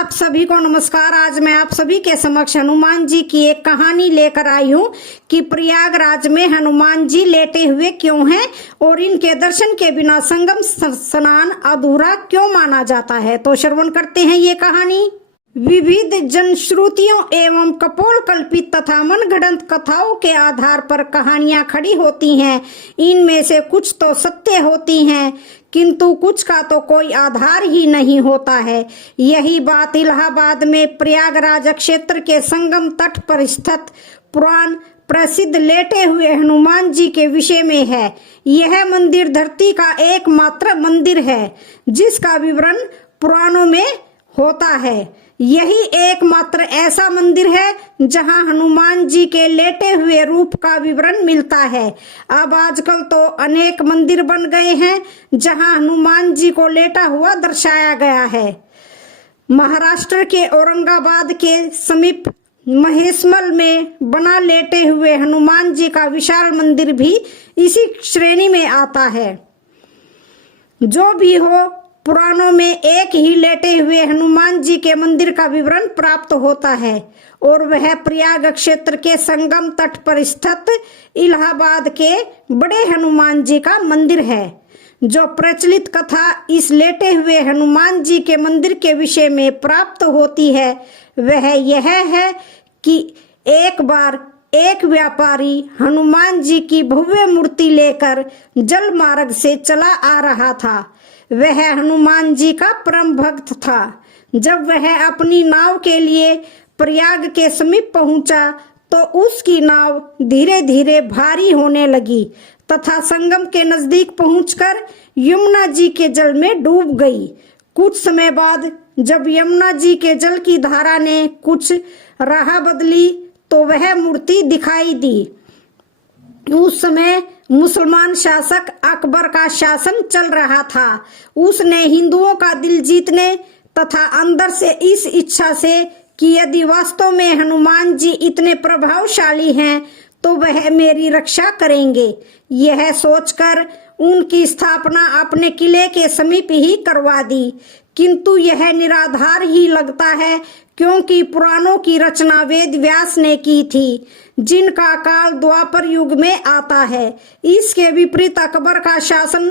आप सभी को नमस्कार। आज मैं आप सभी के समक्ष हनुमान जी की एक कहानी लेकर आई हूँ कि प्रयागराज में हनुमान जी लेटे हुए क्यों हैं और इनके दर्शन के बिना संगम स्नान अधूरा क्यों माना जाता है। तो श्रवण करते हैं ये कहानी। विविध जनश्रुतियों एवं कपोल कल्पित तथा मनगढ़ंत कथाओं के आधार पर कहानियां खड़ी होती हैं। इनमें से कुछ तो सत्य होती हैं, किंतु कुछ का तो कोई आधार ही नहीं होता है। यही बात इलाहाबाद में प्रयागराज क्षेत्र के संगम तट पर स्थित पुराण प्रसिद्ध लेटे हुए हनुमान जी के विषय में है। यह मंदिर धरती का एकमात्र मंदिर है जिसका विवरण पुराणों में होता है। यही एकमात्र ऐसा मंदिर है जहां हनुमान जी के लेटे हुए रूप का विवरण मिलता है। अब आजकल तो अनेक मंदिर बन गए हैं जहां हनुमान जी को लेटा हुआ दर्शाया गया है। महाराष्ट्र के औरंगाबाद के समीप महेशमल में बना लेटे हुए हनुमान जी का विशाल मंदिर भी इसी श्रेणी में आता है। जो भी हो, पुराणों में एक ही लेटे हुए हनुमान जी के मंदिर का विवरण प्राप्त होता है और वह प्रयाग क्षेत्र के संगम तट पर स्थित इलाहाबाद के बड़े हनुमान जी का मंदिर है। जो प्रचलित कथा इस लेटे हुए हनुमान जी के मंदिर के विषय में प्राप्त होती है वह यह है कि एक बार एक व्यापारी हनुमान जी की भव्य मूर्ति लेकर जल मार्ग से चला आ रहा था। वह हनुमान जी का परम भक्त था। जब वह अपनी नाव के लिए प्रयाग के समीप पहुंचा तो उसकी नाव धीरे धीरे भारी होने लगी तथा संगम के नजदीक पहुंचकर यमुना जी के जल में डूब गई। कुछ समय बाद जब यमुना जी के जल की धारा ने कुछ राह बदली तो वह मूर्ति दिखाई दी। उस समय मुसलमान शासक अकबर का शासन चल रहा था। उसने हिंदुओं का दिल जीतने तथा अंदर से इस इच्छा से कि यदि वास्तव में हनुमान जी इतने प्रभावशाली हैं तो वह मेरी रक्षा करेंगे, यह सोचकर उनकी स्थापना अपने किले के समीप ही करवा दी। किंतु यह निराधार ही लगता है क्योंकि पुराणों की रचना वेद व्यास ने की थी जिनका काल द्वापर युग में आता है। इसके विपरीत अकबर का शासन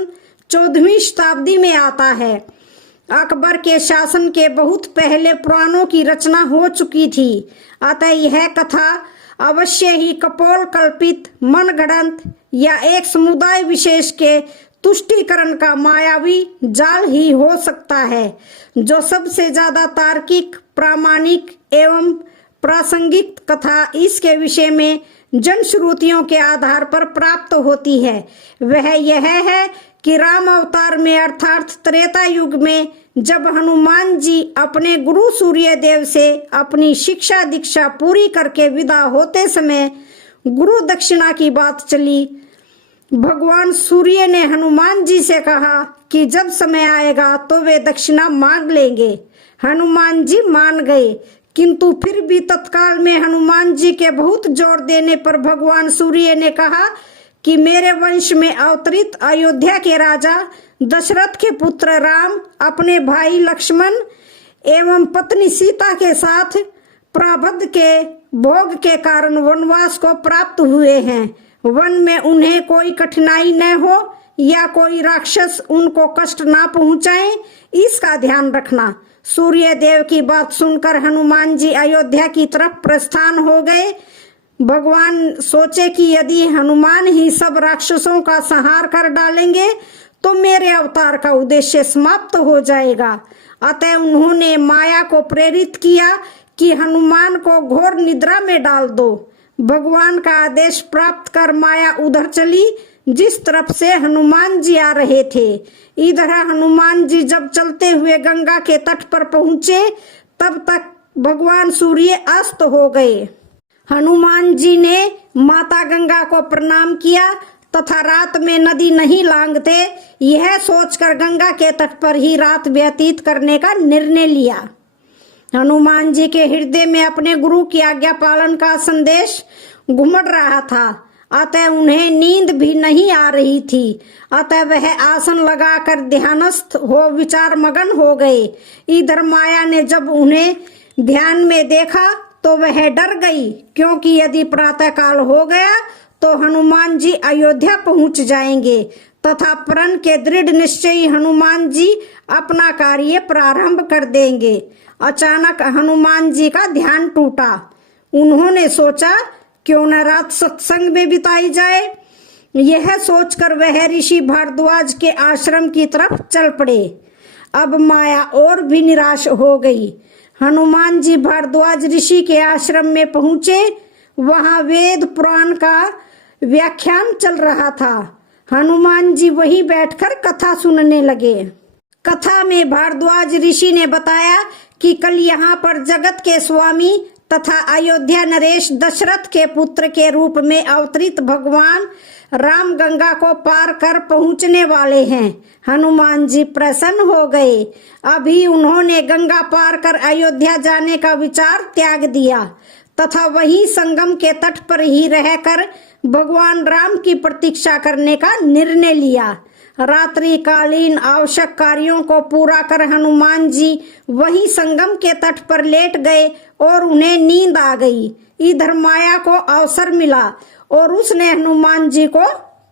14वीं शताब्दी में आता है। अकबर के शासन के बहुत पहले पुराणों की रचना हो चुकी थी, अतः यह कथा अवश्य ही कपोल कल्पित, मनगढ़ंत या एक समुदाय विशेष के तुष्टीकरण का मायावी जाल ही हो सकता है। जो सबसे ज्यादा तार्किक, प्रामाणिक एवं प्रासंगिक कथा इसके विषय में जनश्रुतियों के आधार पर प्राप्त होती है वह यह है कि राम अवतार में अर्थात त्रेता युग में जब हनुमान जी अपने गुरु सूर्य देव से अपनी शिक्षा दीक्षा पूरी करके विदा होते समय गुरु दक्षिणा की बात चली। भगवान सूर्य ने हनुमान जी से कहा कि जब समय आएगा तो वे दक्षिणा मांग लेंगे। हनुमान जी मान गए, किंतु फिर भी तत्काल में हनुमान जी के बहुत जोर देने पर भगवान सूर्य ने कहा कि मेरे वंश में अवतरित अयोध्या के राजा दशरथ के पुत्र राम अपने भाई लक्ष्मण एवं पत्नी सीता के साथ प्रारब्ध के भोग के कारण वनवास को प्राप्त हुए हैं। वन में उन्हें कोई कठिनाई न हो या कोई राक्षस उनको कष्ट ना पहुंचाए, इसका ध्यान रखना। सूर्य देव की बात सुनकर हनुमान जी अयोध्या की तरफ प्रस्थान हो गए। भगवान सोचे कि यदि हनुमान ही सब राक्षसों का संहार कर डालेंगे तो मेरे अवतार का उद्देश्य समाप्त हो जाएगा। अतः उन्होंने माया को प्रेरित किया कि हनुमान को घोर निद्रा में डाल दो। भगवान का आदेश प्राप्त कर माया उधर चली जिस तरफ से हनुमान जी आ रहे थे। इधर हनुमान जी जब चलते हुए गंगा के तट पर पहुंचे तब तक भगवान सूर्य अस्त हो गए। हनुमान जी ने माता गंगा को प्रणाम किया तथा रात में नदी नहीं लांघते, यह सोचकर गंगा के तट पर ही रात व्यतीत करने का निर्णय लिया। हनुमान जी के हृदय में अपने गुरु की आज्ञा पालन का संदेश घुमड़ रहा था। अतः उन्हें नींद भी नहीं आ रही थी। अतः वह आसन लगाकर ध्यानस्थ हो विचार मगन हो गए। इधर माया ने जब उन्हें ध्यान में देखा तो वह डर गई, क्योंकि यदि प्रातःकाल हो गया तो हनुमान जी अयोध्या पहुंच जाएंगे तथा प्रण के दृढ़ निश्चयी हनुमान जी अपना कार्य प्रारंभ कर देंगे। अचानक हनुमान जी का ध्यान टूटा। उन्होंने सोचा क्यों न रात सत्संग में बिताई जाए। यह सोचकर वह ऋषि भारद्वाज के आश्रम की तरफ चल पड़े। अब माया और भी निराश हो गई। हनुमान जी भारद्वाज ऋषि के आश्रम में पहुंचे। वहां वेद पुराण का व्याख्यान चल रहा था। हनुमान जी वहीं बैठकर कथा सुनने लगे। कथा में भारद्वाज ऋषि ने बताया कि कल यहाँ पर जगत के स्वामी तथा अयोध्या नरेश दशरथ के पुत्र के रूप में अवतरित भगवान राम गंगा को पार कर पहुंचने वाले हैं। हनुमान जी प्रसन्न हो गए। अभी उन्होंने गंगा पार कर अयोध्या जाने का विचार त्याग दिया तथा वहीं संगम के तट पर ही रहकर भगवान राम की प्रतीक्षा करने का निर्णय लिया। रात्रि कालीन आवश्यक कार्यों को पूरा कर हनुमान जी वहीं संगम के तट पर लेट गए और उन्हें नींद आ गई। इधर माया को अवसर मिला और उसने हनुमान जी को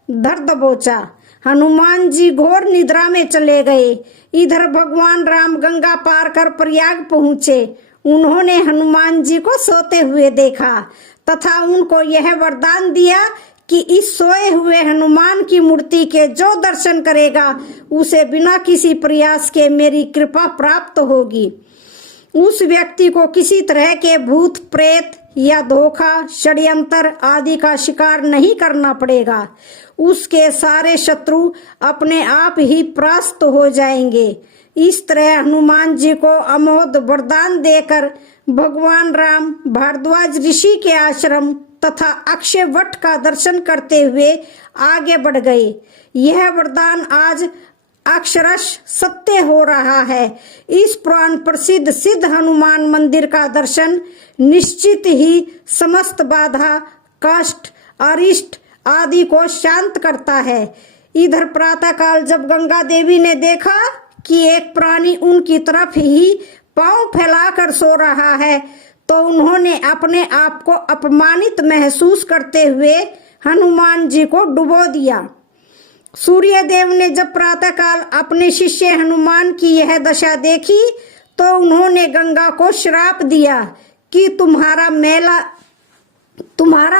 धर दबोचा। हनुमान जी घोर निद्रा में चले गए। इधर भगवान राम गंगा पार कर प्रयाग पहुंचे। उन्होंने हनुमान जी को सोते हुए देखा तथा उनको यह वरदान दिया कि इस सोए हुए हनुमान की मूर्ति के जो दर्शन करेगा उसे बिना किसी प्रयास के मेरी कृपा प्राप्त होगी। उस व्यक्ति को किसी तरह के भूत प्रेत या धोखा षड्यंत्र आदि का शिकार नहीं करना पड़ेगा। उसके सारे शत्रु अपने आप ही परास्त हो जाएंगे। इस तरह हनुमान जी को अमोघ वरदान देकर भगवान राम भारद्वाज ऋषि के आश्रम तथा अक्षय वट का दर्शन करते हुए आगे बढ़ गए। यह वरदान आज अक्षरश सत्य हो रहा है। इस पुराण प्रसिद्ध सिद्ध हनुमान मंदिर का दर्शन निश्चित ही समस्त बाधा कष्ट अरिष्ट आदि को शांत करता है। इधर प्रातःकाल जब गंगा देवी ने देखा कि एक प्राणी उनकी तरफ ही पांव फैलाकर सो रहा है तो उन्होंने अपने आप को अपमानित महसूस करते हुए हनुमान जी को डुबो दिया। सूर्य देव ने जब प्रातःकाल अपने शिष्य हनुमान की यह दशा देखी तो उन्होंने गंगा को श्राप दिया कि तुम्हारा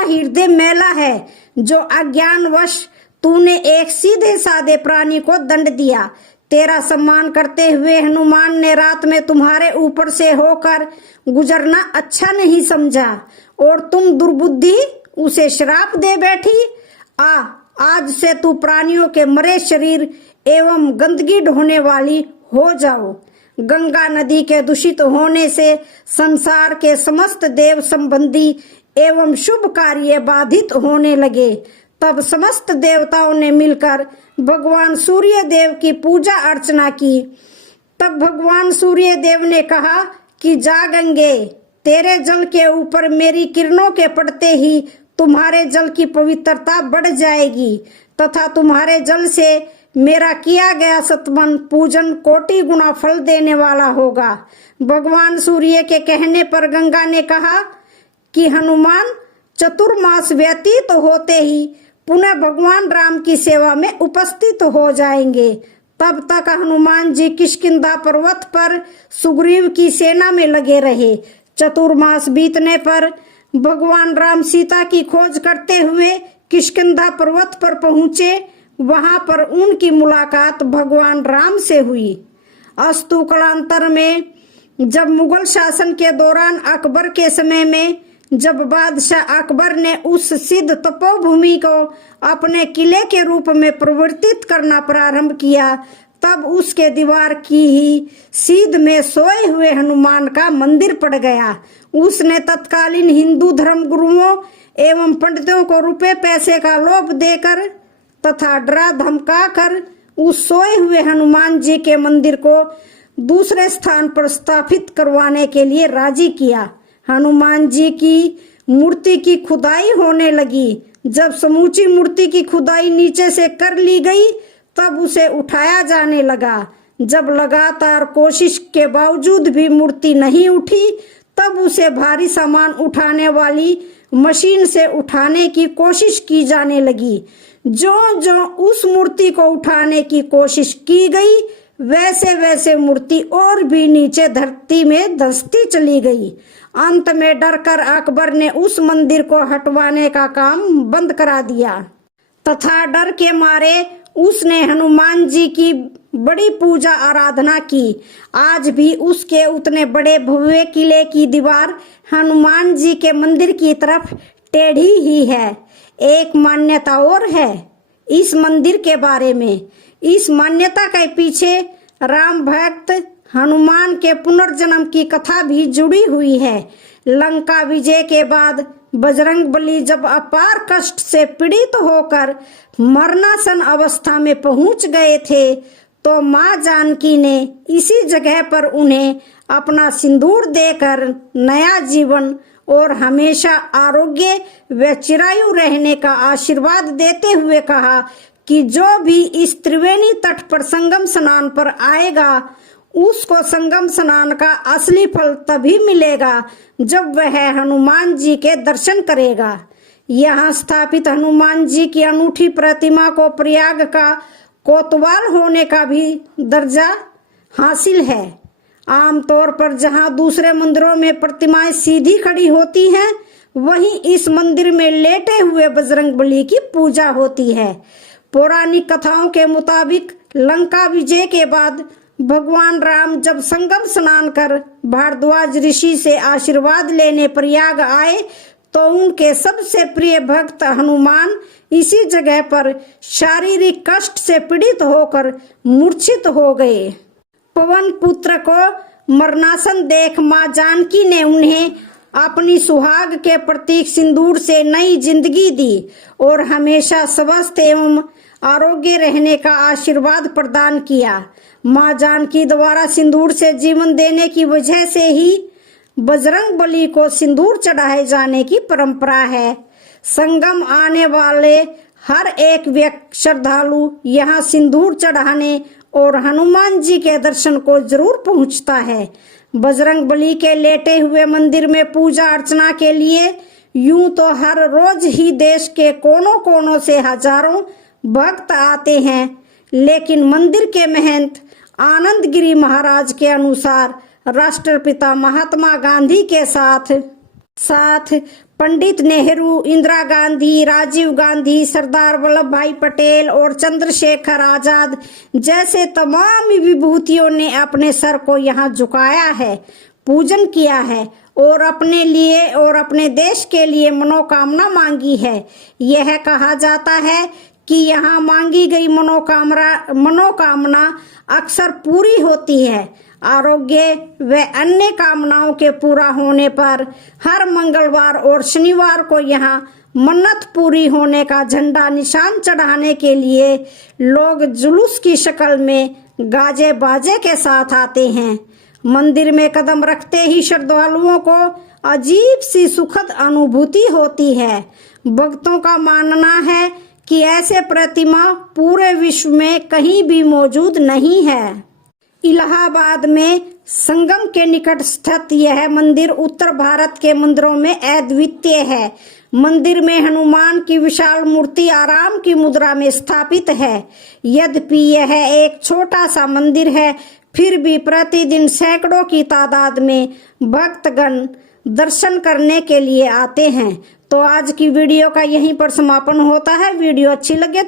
हृदय मैला है, जो अज्ञानवश तूने एक सीधे साधे प्राणी को दंड दिया। तेरा सम्मान करते हुए हनुमान ने रात में तुम्हारे ऊपर से होकर गुजरना अच्छा नहीं समझा और तुम दुर्बुद्धि उसे श्राप दे बैठी। आज से तू प्राणियों के मरे शरीर एवं गंदगी ढोने वाली हो जाओ। गंगा नदी के दूषित होने से संसार के समस्त देव संबंधी एवं शुभ कार्य बाधित होने लगे। तब समस्त देवताओं ने मिलकर भगवान सूर्य देव की पूजा अर्चना की। तब भगवान सूर्य देव ने कहा कि जा गंगे, तेरे जल के ऊपर मेरी किरणों के पड़ते ही तुम्हारे जल की पवित्रता बढ़ जाएगी तथा तुम्हारे जल से मेरा किया गया सतमन पूजन कोटि गुना फल देने वाला होगा। भगवान सूर्य के कहने पर गंगा ने कहा कि हनुमान चतुर्मास व्यतीत होते ही पुनः भगवान राम की सेवा में उपस्थित हो जाएंगे। तब तक हनुमान जी किष्किंधा पर्वत पर सुग्रीव की सेना में लगे रहे। चतुर्मास बीतने पर भगवान राम सीता की खोज करते हुए किष्किंधा पर्वत पर पहुंचे। वहां पर उनकी मुलाकात भगवान राम से हुई। अस्तु कालांतर में जब मुगल शासन के दौरान अकबर के समय में जब बादशाह अकबर ने उस सिद्ध तपोभूमि को अपने किले के रूप में परिवर्तित करना प्रारंभ किया, तब उसके दीवार की ही सीध में सोए हुए हनुमान का मंदिर पड़ गया। उसने तत्कालीन हिंदू धर्म गुरुओं एवं पंडितों को रुपए पैसे का लोभ देकर तथा डरा धमका कर उस सोए हुए हनुमान जी के मंदिर को दूसरे स्थान पर स्थापित करवाने के लिए राजी किया। हनुमान जी की मूर्ति की खुदाई होने लगी। जब समूची मूर्ति की खुदाई नीचे से कर ली गई तब उसे उठाया जाने लगा। जब लगातार कोशिश के बावजूद भी मूर्ति नहीं उठी तब उसे भारी सामान उठाने वाली मशीन से उठाने की कोशिश की जाने लगी। जो जो उस मूर्ति को उठाने की कोशिश की गई वैसे वैसे मूर्ति और भी नीचे धरती में धंसती चली गई। अंत में डरकर अकबर ने उस मंदिर को हटवाने का काम बंद करा दिया तथा डर के मारे उसने हनुमान जी की बड़ी पूजा आराधना की। आज भी उसके उतने बड़े भव्य किले की दीवार हनुमान जी के मंदिर की तरफ टेढ़ी ही है। एक मान्यता और है इस मंदिर के बारे में। इस मान्यता के पीछे राम भक्त हनुमान के पुनर्जन्म की कथा भी जुड़ी हुई है। लंका विजय के बाद बजरंगबली जब अपार कष्ट से पीड़ित होकर मरणासन अवस्था में पहुंच गए थे तो मां जानकी ने इसी जगह पर उन्हें अपना सिंदूर देकर नया जीवन और हमेशा आरोग्य व चिरायु रहने का आशीर्वाद देते हुए कहा कि जो भी इस त्रिवेणी तट पर संगम स्नान पर आएगा उसको संगम स्नान का असली फल तभी मिलेगा जब वह हनुमान जी के दर्शन करेगा। यहाँ स्थापित हनुमान जी की अनूठी प्रतिमा को प्रयाग का कोतवाल होने का भी दर्जा हासिल है। आमतौर पर जहाँ दूसरे मंदिरों में प्रतिमाएं सीधी खड़ी होती हैं वहीं इस मंदिर में लेटे हुए बजरंगबली की पूजा होती है। पौराणिक कथाओं के मुताबिक लंका विजय के बाद भगवान राम जब संगम स्नान कर भारद्वाज ऋषि से आशीर्वाद लेने प्रयाग आए तो उनके सबसे प्रिय भक्त हनुमान इसी जगह पर शारीरिक कष्ट से पीड़ित होकर मूर्छित हो गए। पवन पुत्र को मरणासन देख मां जानकी ने उन्हें अपनी सुहाग के प्रतीक सिंदूर से नई जिंदगी दी और हमेशा स्वस्थ एवं आरोग्य रहने का आशीर्वाद प्रदान किया। मां जानकी द्वारा सिंदूर से जीवन देने की वजह से ही बजरंगबली को सिंदूर चढ़ाए जाने की परंपरा है। संगम आने वाले हर एक व्यक्ति श्रद्धालु यहाँ सिंदूर चढ़ाने और हनुमान जी के दर्शन को जरूर पहुँचता है। बजरंगबली के लेटे हुए मंदिर में पूजा अर्चना के लिए यूं तो हर रोज ही देश के कोनों कोनों से हजारों भक्त आते हैं, लेकिन मंदिर के महंत आनंद गिरी महाराज के अनुसार राष्ट्रपिता महात्मा गांधी के साथ पंडित नेहरू, इंदिरा गांधी, राजीव गांधी, सरदार वल्लभ भाई पटेल और चंद्रशेखर आजाद जैसे तमाम विभूतियों ने अपने सर को यहाँ झुकाया है, पूजन किया है और अपने लिए और अपने देश के लिए मनोकामना मांगी है। यह कहा जाता है कि यहाँ मांगी गई मनोकामना अक्सर पूरी होती है। आरोग्य व अन्य कामनाओं के पूरा होने पर हर मंगलवार और शनिवार को यहाँ मन्नत पूरी होने का झंडा निशान चढ़ाने के लिए लोग जुलूस की शक्ल में गाजे बाजे के साथ आते हैं। मंदिर में कदम रखते ही श्रद्धालुओं को अजीब सी सुखद अनुभूति होती है। भक्तों का मानना है कि ऐसे प्रतिमा पूरे विश्व में कहीं भी मौजूद नहीं है। इलाहाबाद में संगम के निकट स्थित यह मंदिर उत्तर भारत के मंदिरों में अद्वितीय है। मंदिर में हनुमान की विशाल मूर्ति आराम की मुद्रा में स्थापित है। यद्यपि यह एक छोटा सा मंदिर है, फिर भी प्रतिदिन सैकड़ों की तादाद में भक्तगण दर्शन करने के लिए आते हैं। तो आज की वीडियो का यहीं पर समापन होता है। वीडियो अच्छी लगे तो